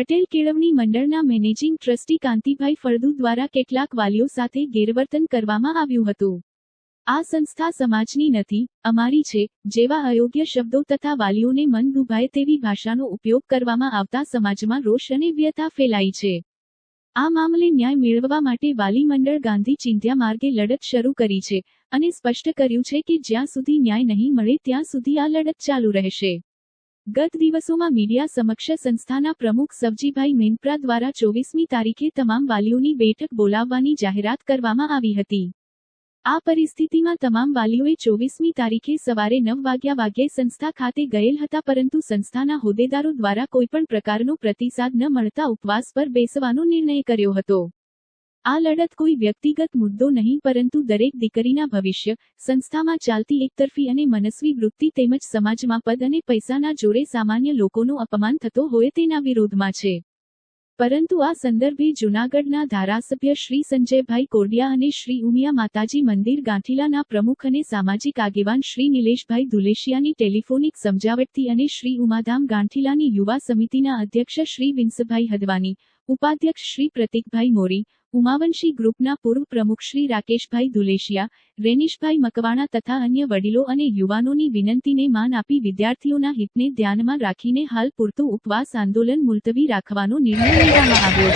પટેલ કેળવણી મંડળના managing trustee Kantibhai Faldu દ્વારા કેટલાક વાલીઓ સાથે ગેરવર્તન કરવામાં આવ્યું હતું। આ સંસ્થા સમાજની નથી, અમારી છે જેવા અયોગ્ય શબ્દો તથા વાલીઓને મન દુભાય તેવી ભાષાનો ઉપયોગ કરવામાં આવતા સમાજમાં રોષ અને વ્યથા ફેલાઈ છે। આ મામલે ન્યાય મેળવવા માટે વાલી મંડળ ગાંધી ચિંધ્યા માર્ગે લડત શરૂ કરી છે અને સ્પષ્ટ કર્યું છે કે જ્યાં સુધી ન્યાય નહીં મળે ત્યાં સુધી આ લડત ચાલુ રહેશે। ગત દિવસોમાં મીડિયા સમક્ષ સંસ્થાના પ્રમુખ સવજીભાઈ મેનપ્રા દ્વારા 24મી તારીખે તમામ વાલીઓની બેઠક બોલાવવાની જાહેરાત કરવામાં આવી હતી। આ પરિસ્થિતિમાં તમામ વાલીઓએ 24મી તારીખે સવારે 9 વાગ્યે સંસ્થા ખાતે ગયેલ હતા, પરંતુ સંસ્થાના હોદ્દેદારો દ્વારા કોઈપણ પ્રકારનો પ્રતિસાદ ન મળતા ઉપવાસ પર બેસવાનો નિર્ણય કર્યો હતો। આ લડત કોઈ વ્યક્તિગત મુદ્દો નહીં, પરંતુ દરેક દીકરીના ભવિષ્ય, સંસ્થામાં ચાલતી એકતરફી અને મનસ્વી વૃત્તિ તેમજ સમાજમાં પદ અને પૈસાના જોરે સામાન્ય લોકોનું અપમાન થતો હોય તેના વિરોધમાં છે। પરંતુ આ સંદર્ભે જૂનાગઢના ધારાસભ્ય શ્રી સંજયભાઈ કોરડિયા અને શ્રી ઉમિયા માતાજી મંદિર ગાંઠીલાના પ્રમુખ અને સામાજિક આગેવાન શ્રી નિલેશભાઈ ધુલેશિયાની ટેલિફોનિક સમજાવટથી અને શ્રી ઉમાધામ ગાંઠીલાની યુવા સમિતિના અધ્યક્ષ શ્રી વિંસભાઈ હદવાની, ઉપાધ્યક્ષ શ્રી પ્રતિકભાઈ મોરી, ઉમાવંશી ગ્રુપના પૂર્વ પ્રમુખ શ્રી રાકેશભાઈ ધુલેશિયા, રેનીશભાઈ મકવાણા તથા અન્ય વડીલો અને યુવાનોની વિનંતીને માન આપી વિદ્યાર્થીઓના હિતને ધ્યાનમાં રાખીને હાલ પૂરતું ઉપવાસ આંદોલન મુલતવી રાખવાનો નિર્ણય લેવામાં આવ્યો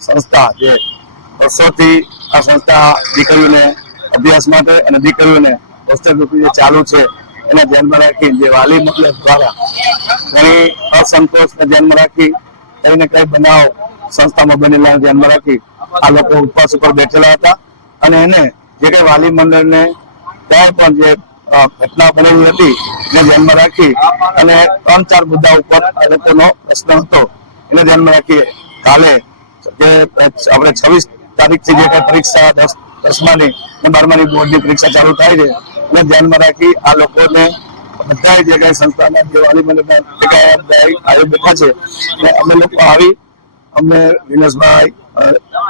સંસ્થા જે વર્ષોથી આ સંસ્થા દીકરીઓને અભ્યાસ માટે અને દીકરીઓને હોસ્ટેલ જે ચાલુ છે એને ધ્યાનમાં રાખી જે વાલી મતલબ દ્વારા ઘણી અસંતોષને ધ્યાનમાં રાખી કઈ ને કઈ બનાવ સંસ્થામાં બનેલા ધ્યાનમાં રાખી આ લોકો ઉપવાસ ઉપર બેઠેલા હતા અને એને જે કઈ વાલી મંડળને ત્યાં પણ જે ઘટના બનેલી હતી એને ધ્યાનમાં રાખી અને 3-4 મુદ્દા ઉપર આ લોકોનો પ્રશ્ન હતો એને ધ્યાનમાં રાખી કાલે જે આપણે 26 તારીખથી જે કઈ પરીક્ષા 10માની અને 12માની બોર્ડની પરીક્ષા ચાલુ થાય છે એને ધ્યાનમાં રાખી આ લોકોને બધા જે કઈ સંસ્થાના જે વાલી મંડળના બેઠા છે અમે લોકો આવી અમને વિનેશભાઈ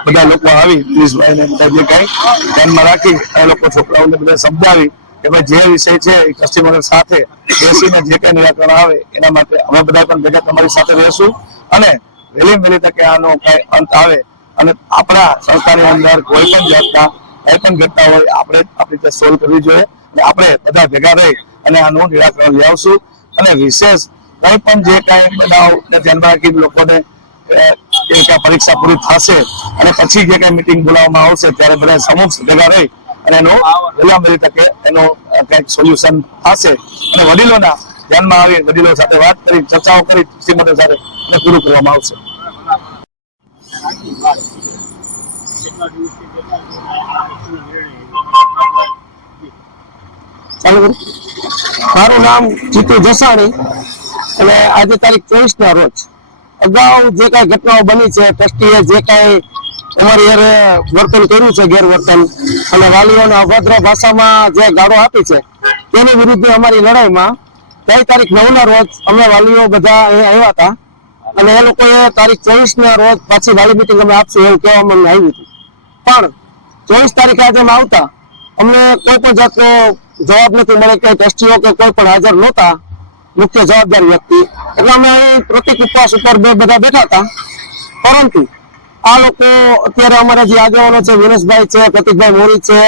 બધા લોકો આવી દિનેશભાઈ ને બધા જે કઈ ધ્યાનમાં રાખી એ લોકો છોકરાઓને બધા સમજાવી કે ભાઈ જે વિષય છે એ કસ્ટમર સાથે બેસીને જે કઈ નિરાકરણ આવે એના માટે અમે બધા પણ ભેગા તમારી સાથે રહેશું અને વહેલી તકે આનો કઈ અંત આવે અને આપણા સંસ્થાની અંદર કોઈ પણ જાતના કઈ પણ ઘટના હોય આપણે આપણી રીતે સોલ્વ કરવી જોઈએ અને આપણે બધા ભેગા રહી અને આનું નિરાકરણ લઈ આવશું અને વિશેષ કઈ પણ જે કઈ બનાવને ધ્યાનમાં રાખી લોકોને પરીક્ષા પૂરી થશે અને પછી જે કઈ મીટિંગ બોલાવવામાં આવશે ત્યારે બધા સમક્ષ ભેગા રહી અને એનો વહેલી તકે એનો કઈક સોલ્યુશન થશે અને વડીલોના ધ્યાનમાં આવી વડીલો સાથે વાત કરી ચર્ચાઓ કરી શ્રીમતી સાથે અને પૂરું કરવામાં આવશે। મારું નામ જીતુ જસાણી અને આજે તારીખ 24 ના રોજ અગાઉ જે કઈ ઘટનાઓ બની છે ટ્રસ્ટીએ જે કઈ અમારી યારે વર્તન કર્યું છે ગેરવર્તન અને વાલીઓને અભદ્ર ભાષામાં જે ગાળો આપી છે તેની વિરુદ્ધ અમારી લડાઈમાં 2 તારીખ 9 ના રોજ અમે વાલીઓ બધા અહીંયા આવ્યા હતા અને એ લોકોએ તારીખ 24 ના રોજ પાછી વાલી મિટિંગ અમે આપશું એવું કહેવામાં અમને આવ્યું હતું, પણ 24 તારીખે આજે અમે આવતા અમને કોઈ પણ જાતનો જવાબ નથી મળે કે ટ્રસ્ટીઓ કે કોઈ પણ હાજર નહોતા મુખ્ય જવાબદાર વ્યક્તિ, એટલે અમે અહીં પ્રતિક ઉપવાસ ઉપર બધા બેઠા હતા। પરંતુ આ લોકો અત્યારે અમારા જે આગેવાનો છે વિનેશભાઈ છે, પ્રતિકભાઈ મોરી છે,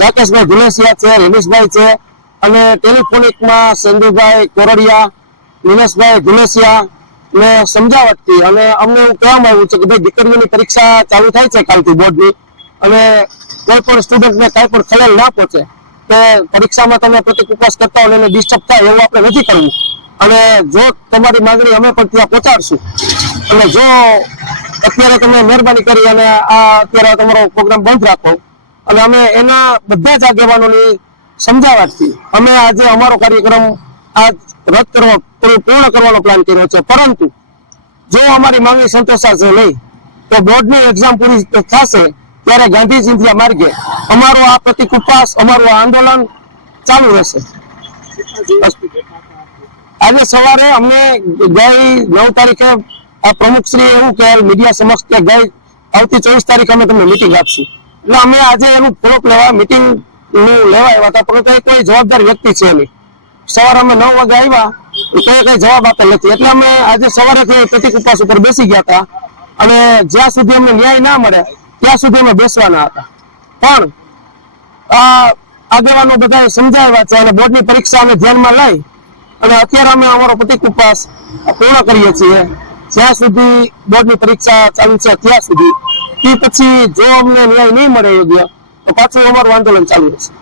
રાકેશભાઈ ધુલેશિયા છે, રમેશભાઈ છે અને ટેલિફોનિકમાં સંજયભાઈ કોરડિયા, નિલેશભાઈ ધુલેશિયા ને સમજાવટથી અને અમને એવું કહેવામાં આવ્યું છે કે ભાઈ દીકરીઓની પરીક્ષા ચાલુ થાય છે કાલથી બોર્ડની અને કોઈ પણ સ્ટુડન્ટને કાંઈ પણ ખલેલ ના પહોંચે કે પરીક્ષામાં તમે પ્રતિક ઉપવાસ કરતા હોય એને ડિસ્ટર્બ થાય એવું આપણે નથી કરવું અને જો તમારી માંગણી અમે પણ ત્યાં પહોંચાડશું અને જો અત્યારે તમે મહેરબાની કરી અને આ અત્યારે તમારો પ્રોગ્રામ બંધ રાખો અને અમે એના બધા જ આગેવાનોની સમજાવટથી અમે આજે અમારો કાર્યક્રમ આજ રદ કરવા પૂર્ણ કરવાનો પ્લાન કર્યો છે. પરંતુ જો અમારી માંગણી સંતોષાશે નહીં તો બોર્ડની એક્ઝામ પૂરી થશે ત્યારે ગાંધી ચિંધ્યા માર્ગે અમારો આ પ્રતિક ઉપવાસ અમારું આ આંદોલન ચાલુ રહેશે. આજે સવારે અમને ગઈ 9 તારીખે આ પ્રમુખશ્રી એવું કહેલ મીડિયા સમક્ષ કે ગઈ આવતી 24 તારીખે અમે તમને મીટિંગ આપશું. એટલે અમે આજે એનું ફોલોઅપ લેવા મીટિંગ લેવા આવ્યા હતા, પરંતુ એ કોઈ જવાબદાર વ્યક્તિ છે નહીં. સવારે અમે 9 વાગે આવ્યા તો એ કઈ જવાબ આપેલ નથી. એટલે અમે આજે સવારેથી પ્રતિક ઉપવાસ ઉપર બેસી ગયા હતા અને જ્યાં સુધી અમને ન્યાય ના મળે ત્યાં સુધી અમે બેસવાના હતા. પણ આ આગેવાનો બધા સમજાવ્યા છે અને બોર્ડની પરીક્ષાને ધ્યાનમાં લઈ અને અત્યારે અમે અમારો પ્રતિક ઉપવાસ પૂર્ણ કરીએ છીએ જ્યાં સુધી બોર્ડની પરીક્ષા ચાલુ છે ત્યાં સુધી. એ પછી જો અમને ન્યાય નહીં મળે યોગ્ય તો પાછું અમારું આંદોલન ચાલુ રહેશે.